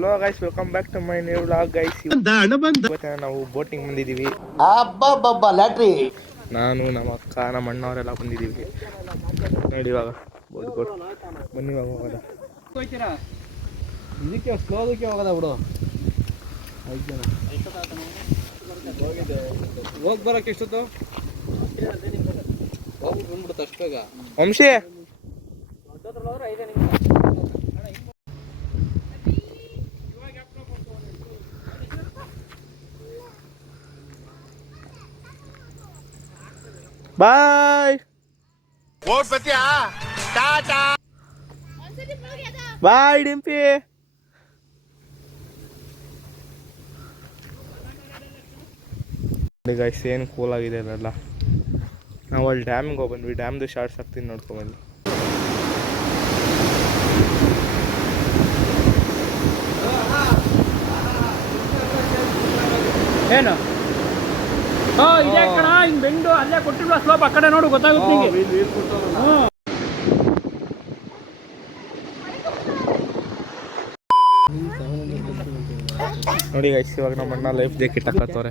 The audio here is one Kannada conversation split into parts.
Hello guys, welcome back to my new vlog guys. ಇವತ್ತು ನಾವು ಬೋಟಿಂಗ್ ಬಂದಿದ್ದೀವಿ. ಲ್ಯಾಟ್ರಿ. ನಾನು, ನಮ್ಮ ಅಕ್ಕ, ನಮ್ಮ ಅಣ್ಣವರೆಲ್ಲ ಬಂದಿದ್ದೀವಿ. ನೋಡಿ ಇವಾಗ ಬೋಟ್ ಬನ್ನಿ ಇವಾಗ ಹೋಗೋದ. ಇದಕ್ಕೆ ಸ್ಲೋದಕ್ಕೆ ಹೋಗೋದ ಬಿಡು. ಹೋಗಿ ಬರೋಕೆ ಎಷ್ಟೊತ್ತು? ಹೋಗಿ ಬಂದ್ಬಿಡುತ್ತೆ ಅಷ್ಟು ಬೇಗ. ವಂಶಿ ಬಾಯ್. ಬಾಯ್ ಡಿಂಪಿ. ಗೈಸ್ ಏನು ಕೂಲ್ ಆಗಿದೆ ಅಲ್ಲ. ನಾವು ಅಲ್ಲಿ ಡ್ಯಾಮ್ಗೆ ಹೋಗಿ ಬಂದ್ವಿ. ಡ್ಯಾಮ್ದು ಶಾರ್ಟ್ಸ್ ಹಾಕ್ತೀನಿ, ನೋಡ್ಕೊಂಡ್ಬನ್ನಿ. ಏನು ಇದೇ ಕಣ, ಹಿಂಗೆ ಬೆಂಡು ಅಲ್ಲೇ ಕೊಟ್ಟಿಲ್ಲ ಸ್ಲೋಪ್, ಆ ಕಡೆ ನೋಡು ಗೊತ್ತಾಗುತ್ತೆ ನಿಂಗೆ. ನೋಡಿ ಗೈಸ್, ಇವಾಗ ನಮ್ಮ ಅಣ್ಣ ಲೈಫ್ ಜಾಕೆಟ್ ಹಾಕತ್ತವ್ರೆ.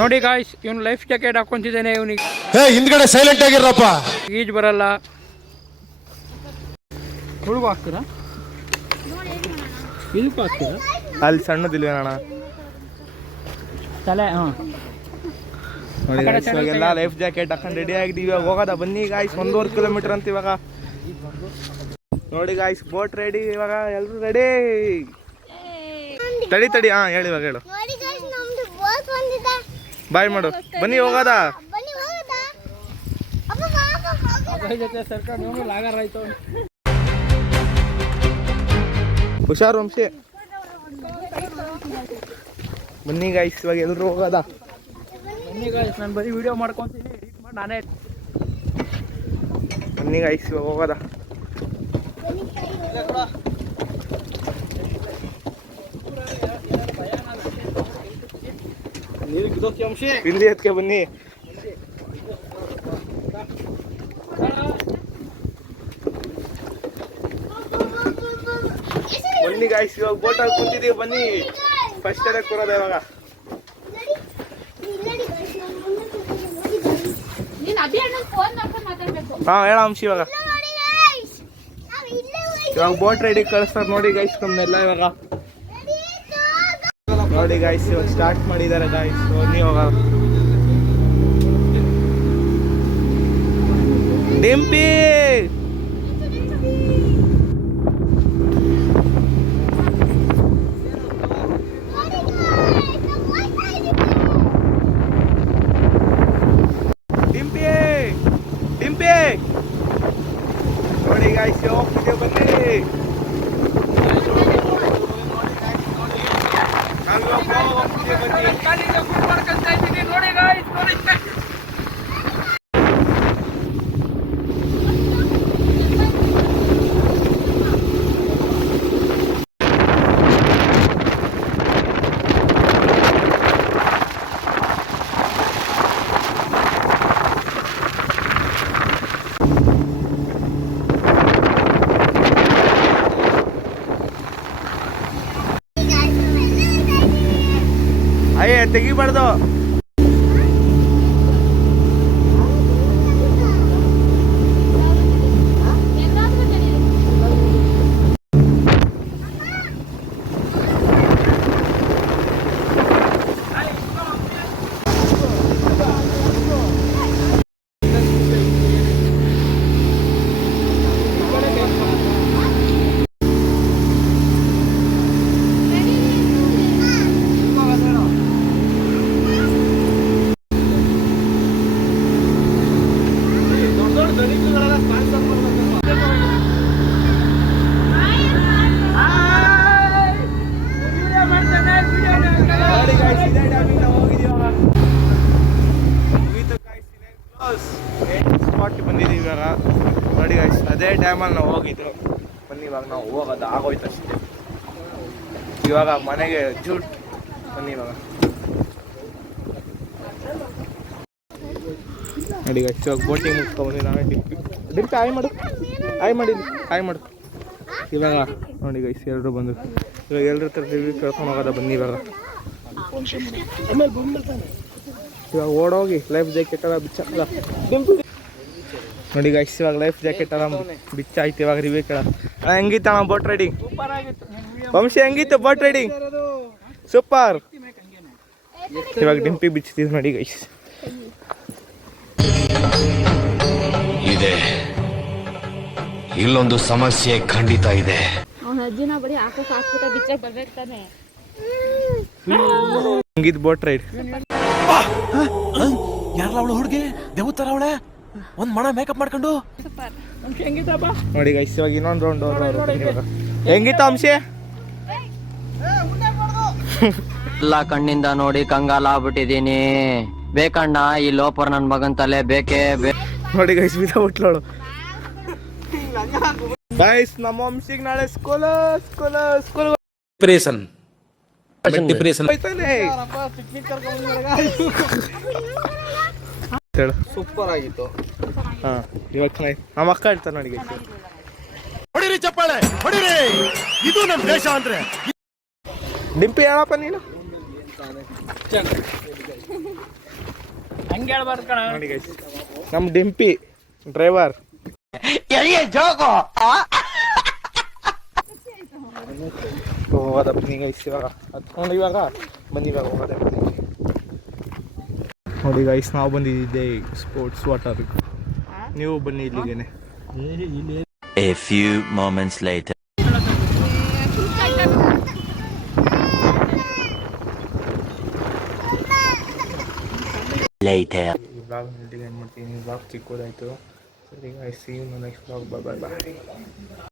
ನೋಡಿ ಗಾಯ್ಸ್, ಇವನು ಲೈಫ್ ಜಾಕೆಟ್ ಹಾಕೊಂತಿದ್ದೇನೆ. ಇವನಿಗೆ ಹಿಂದ್ಗಡೆ ಸೈಲೆಂಟ್ ಆಗಿರಪ್ಪ. ಈಜ್ ಬರಲ್ಲ. ಹುಡುಗ ಹಾಕ್ತೀರಾ? ಇದಕ್ಕೂ ಹಾಕ್ತೀರಾ? ಅಲ್ಲಿ ಸಣ್ಣದಿಲ್ವೇನಣ್ಣ? ತಲೆ ನೋಡಿ ಗೈಸ್, ಇವಾಗೆಲ್ಲ ಲೈಫ್ ಜಾಕೆಟ್ ಹಾಕೊಂಡು ರೆಡಿ ಆಗಿದ್ದೀವಿ. ಇವಾಗ ಹೋಗೋದ ಬನ್ನಿ ಗಾಯ್ಸ್. 1.5 ಕಿಲೋಮೀಟರ್ ಅಂತ ಇವಾಗ. ನೋಡಿ ಗಾಯ್ಸ್, ಬೋಟ್ ರೆಡಿ. ಇವಾಗ ಎಲ್ರು ರೆಡಿ. ತಡಿ ಹೇಳಿ, ಇವಾಗ ಹೇಳು. ಬಾಯ್ ಮಾಡು. ಬನ್ನಿ ಹೋಗೋದ. ಹುಷಾರು ವಂಶಿ. ಬನ್ನಿ ಗಾಯ್ಸ್, ಇವಾಗ ಎಲ್ರು ಹೋಗೋದ. ಬನ್ನಿ ಗಾಯ್ಸ್, ನಾನು ಬರೀ ವಿಡಿಯೋ ಮಾಡ್ಕೊತೀನಿ, ಎಡಿಟ್ ಮಾಡಿ ನಾನೇ. ಬನ್ನಿ ಗಾಯ್ಸ್, ಇವಾಗ ಹೋಗೋದ. ಹಿಂದಿ ಅದಕ್ಕೆ ಬನ್ನಿ. ಬನ್ನಿ ಗಾಯ್ಸ್, ಇವಾಗ ಬೋಟಲ್ಲಿ ಕುಂತಿದ್ದೀವಿ. ಬನ್ನಿ, ಫಸ್ಟ್ ಎಡಕ್ಕೆ ಕೊಡೋದ ಇವಾಗ. ಹೇಳ ಅಂಶ. ಇವಾಗ ಬೋಟ್ ರೆಡಿ ಕಳಿಸ್ತಾರೆ. ನೋಡಿ ಗೈಸ್, ನಮ್ನೆಲ್ಲ ಇವಾಗ ನೋಡಿ ಗೈಸ್, ಇವಾಗ ಸ್ಟಾರ್ಟ್ ಮಾಡಿದ್ದಾರೆ ಗೈಸ್. ಬನ್ನಿ ಹೋಗ. ಡಿಂಪಿ ನೋಡಿ ಗೈಸ್, ಹೋಗ್ತಿದ್ದೇವೆ. ಬನ್ನಿ. ನೋಡಿ ಗಾಯ್ಸ್, ನೋಡಿ. ಅಯ್ಯ ತೆಗಿಬಾರ್ದು. ಸ್ಪಾಟ್ಗೆ ಬಂದಿದ್ದೀವಿ ಇವಾಗ. ನೋಡಿ ಗೈಸ್, ಅದೇ ಟೈಮಲ್ಲಿ ನಾವು ಹೋಗಿದ್ದು. ಬನ್ನಿ, ಇವಾಗ ನಾವು ಹೋಗೋದು ಆಗೋಯ್ತು ಅಷ್ಟೇ. ಇವಾಗ ಮನೆಗೆ ಜೂಟ್. ಬನ್ನಿ ಇವಾಗ. ನೋಡಿ ಗೈಸ್, ಇವಾಗ ಬೋಟಿಂಗ್ ಮುಗಿಸ್ಕೊಂಡು ಬಂದು ನಾವೇ ಡಿಂಪಿ ಆಯ್ ಮಾಡು. ಹಾಯ್ ಮಾಡಿ ಹಾಯ್ ಮಾಡು. ಇವಾಗ ನೋಡಿ ಗೈಸ್ ಎಲ್ಲರೂ ಬಂದು ಇವಾಗ ಎಲ್ಲರ ಹತ್ರ ರಿವ್ಯೂ ಕೇಳ್ಕೊಂಡು ಹೋಗೋದ ಬನ್ನಿ. ಇವಾಗ ಓಡೋಗಿ ಲೈಫ್ ಜಾಕೆಟ್ ಎಲ್ಲ ಬಿಚ್ಚಲ್ಲ ನೋಡಿ ಗೈಸ್. ಇವಾಗ ಲೈಫ್ ಜಾಕೆಟ್ ಎಲ್ಲ ಬಿಚ್ಚಾಯ್ತು. ಇವಾಗ ರಿವ್ಯೂ ಕೇಳ ಹೆಂಗಿತ್ತು ಅಣ್ಣ ಬೋಟ್ ರೈಡಿಂಗ್? ವಂಶಿ ಹೆಂಗಿತ್ತು ಬೋಟ್ ರೈಡಿಂಗ್? ಸೂಪರ್. ಇವಾಗ ಡಿಂಪಿ ಬಿಚ್ಚಿದ್ದೀವಿ ನೋಡಿ ಗೈಸ್. ಇದೆ ಇಲ್ಲೊಂದು ಸಮಸ್ಯೆ ಖಂಡಿತ ಇದೆ. ಅವನ ಅಜ್ಜಿನ ಬರೀ ಹಾಕೋಕ್ ಹಾಕ್ಬಿಟ್ಟ ಬಿಚ್ಚ ಬರ್ಬೇಕು ತಾನೆ. ಹೆಂಗಿತ್ತು ಬೋಟ್ ರೈಡ್? ಯಾರಲ್ಲ ಅವಳು ಹುಡುಗಿ ದೇವತರ ಅವಳೆ ಒಂದ್ ಮಣ ಮೇಕಪ್ ಮಾಡ್ಕೊಂಡು ಹೆಂಗಿತ್ತಪ್ಪ ನೋಡಿ ಗೈಸ್. ಇವಾಗ ಇನ್ನೊಂದು ರೌಂಡ್ ಹೆಂಗಿತ್ತು ಅಂಶೆ? ಎಲ್ಲ ಕಣ್ಣಿಂದ ನೋಡಿ ಕಂಗಾಲ ಆಗ್ಬಿಟ್ಟಿದೀನಿ. ಬೇಕಣ್ಣ ಈ ಲೋಪರ್ ನನ್ ಮಗನ್ ತಲೆ ಬೇಕೇ ನೋಡಿ ಗೈಸ್ ಬಿದ್ದೋಳು ಗೈಸ್. ನಮ್ಮ ವಂಶಿಗೆ ನಾಳೆ ಸ್ಕೂಲ್ ಡಿಪ್ರೆಷನ್ ಡಿಪ್ರೆಷನ್ ಸೂಪರ್ ಆಗಿತ್ತು. ಹಾ ಇವಾಗ ಚೆನ್ನಾಗಿತ್ತು. ನಮ್ಮ ಅಕ್ಕ ಇರ್ತಾರೆ ನೋಡಿ ಗೈಸ್. ಹೊಡಿರಿ ಚಪ್ಪಾಳೆ ಹೊಡಿರಿ, ಇದು ನಮ್ ದೇಶ ಅಂದ್ರೆ. ಡಿಂಪಿ ಹೇಳಪ್ಪ ನೀನು. ಹಂಗೆ ಹೇಳ್ಬಾರ್ದು ಕಣ. ನೋಡಿ ಗೈಸ್ ನಮ್ಮ ಡಿಂಪಿ ಡ್ರೈವರ್. ಹೋಗೋದ ಬನ್ನಿ ಗೈಸ್. ಇವಾಗ ಹತ್ಕೊಂಡು ಇವಾಗ ಬನ್ನಿ ಹೋಗೋದ ನೋಡಿ ಗೈಸ್. ನಾವು ಬಂದಿದ್ದೆ ಸ್ಪೋರ್ಟ್ಸ್ ವಾಟರ್. ನೀವು ಬನ್ನಿ ಇಲ್ಲಿಗೇನೆ. A few moments later. ಈ ಬ್ಲಾಗ್ ಇಲ್ಲಿಗೆ ಏನು ಮಾಡ್ತೀನಿ. ಬ್ಲಾಗ್ ಚಿಕ್ಕದಾಯಿತು. ಸರಿ guys, see you next blog. Bye bye bye.